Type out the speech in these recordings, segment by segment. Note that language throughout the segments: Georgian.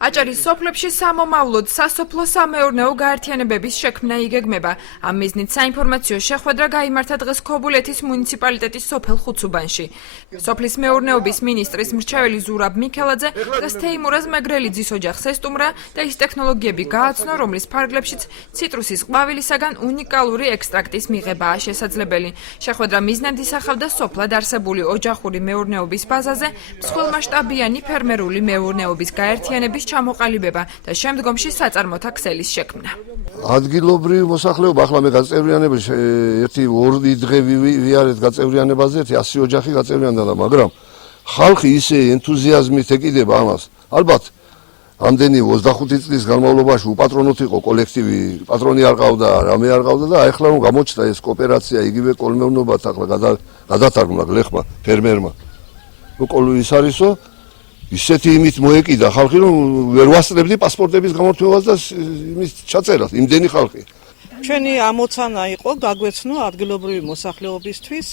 აჭარის სოფლებში სამომავლოდ სასოფლო-სამეურნეო გაერთიანებების შექმნა იგეგმება. ამ მიზნით საინფორმაციო შეხვედრა გაიმართა დღეს ქობულეთის მუნიციპალიტეტის სოფელ ხუცუბანში. სოფლის მეურნეობის მინისტრის მრჩეველი ზურაბ მიქელაძე დღეს თეიმურაზ მეგრელიძის ოჯახს ესტუმრა და ის ტექნოლოგიები გააცნო, რომლის ფარგლებშიც ციტრუსის ყვავილისაგან უნიკალური ექსტრაქტის მიღებაა შესაძლებელი. შეხვედრა მიზნად ისახავდა სოფლად არსებული ოჯახური მეურნეობის ბაზაზე მსხვილმასშტაბიანი ფერმერული მეურნეობის გაერთიანების ჩამოყალიბება და შემდგომში საწარმოთა ქსელის შექმნა. ადგილობრივი მოსახლეობა ახლა მე გაწევრიანებაში ერთი 2 დღე ვიარეთ გაწევრიანებაზე, 100 ოჯახი გაწევრიანდა, მაგრამ ხალხი ისე ენთუზიაზმით ეკიდება ამას. ალბათ ამდენი 25 წლის განმავლობაში უპატრონოთ იყო კოლექტივი, პატრონი არ ყავდა, რამე არ ყავდა და ახლა რომ გამოჩნდა ეს კოოპერაცია, იგივე კოლმეურნეობაც ახლა გადათარგმნა გლეხმა, ფერმერმა. ის არისო ისეთი იმით მოეკიდა ხალხი, რომ ვერ ვასწრებდი პასპორტების გამორთმევას და იმის ჩაწერას, იმდენი ხალხი. ჩვენი ამოცანა იყო გაგვეცნო ადგილობრივი მოსახლეობისთვის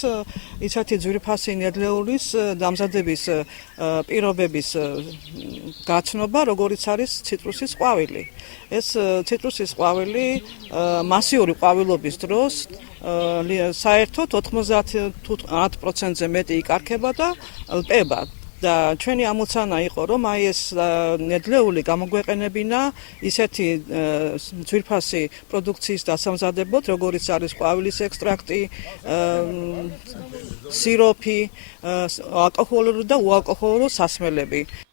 ისეთი ძვირფასი ნედლეულის დამზადების პირობების გაცნობა, როგორიც არის ციტრუსის ყვავილი. ეს ციტრუსის ყვავილი მასიური ყვავილობის დროს საერთოდ 90% მეტი იკარგება და ლპება. და ჩვენი ამოცანა იყო, რომ ეს ნედლეული გამოგვეყენებინა ისეთი ძვირფასი პროდუქციის დასამზადებლად, როგორიც არის ყვავილის ექსტრაქტი, სიროფი, ალკოჰოლური და უალკოჰოლური სასმელები.